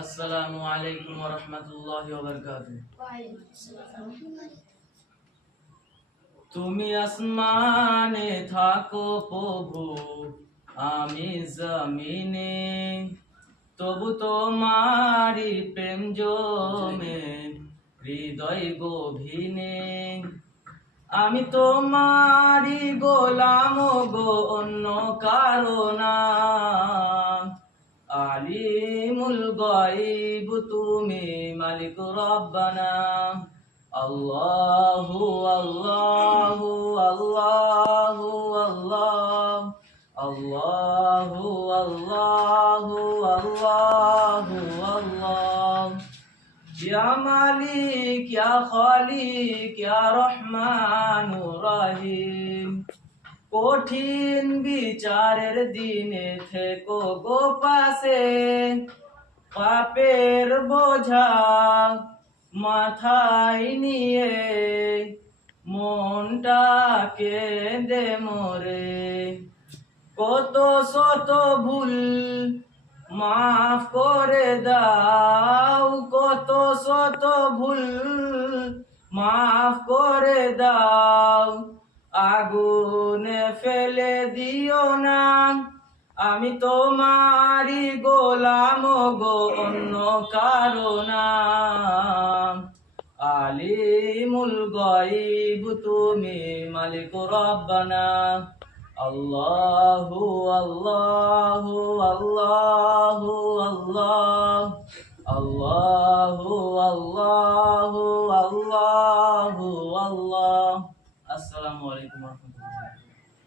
আসসালামু আলাইকুম ওয়া রাহমাতুল্লাহি ওয়া বারাকাতুহু। তুমি আসমানে থাকো প্রভু, আমি জমিনে, তবু তোমারি প্রেম জমে হৃদয় গভীরে। আমি তোমারি গোলাম গো, অন্য কারো না। আলিমুল গায়ব তুমি, মালিক রব্বানা। আল্লাহু আল্লাহু আল্লাহু আল্লাহ, আল্লাহু আল্লাহু আল্লাহু আল্লাহ। ইয়া মালিক ইয়া খালিক ইয়া রহমানুর রহিম, কঠিন বিচারের দিনে থেকো গো পাশে। পাপের বোঝা মাথায় নিয়ে মনটা কেঁদে মরে। কত শত ভুল মাফ করে দাও, কত শত ভুল মাফ করে দাও। আগুনে ফেলে দিও না, আমি তোমারি গোলাম গো, অন্য কারো না। আলিমুল গায়ব তুমি, মালিক রব্বানা। আল্লাহু আল্লাহু আল্লাহু আল্লাহ, আল্লাহু আল্লাহু আল্লাহু আল্লাহ। আসসালামু আলাইকুম।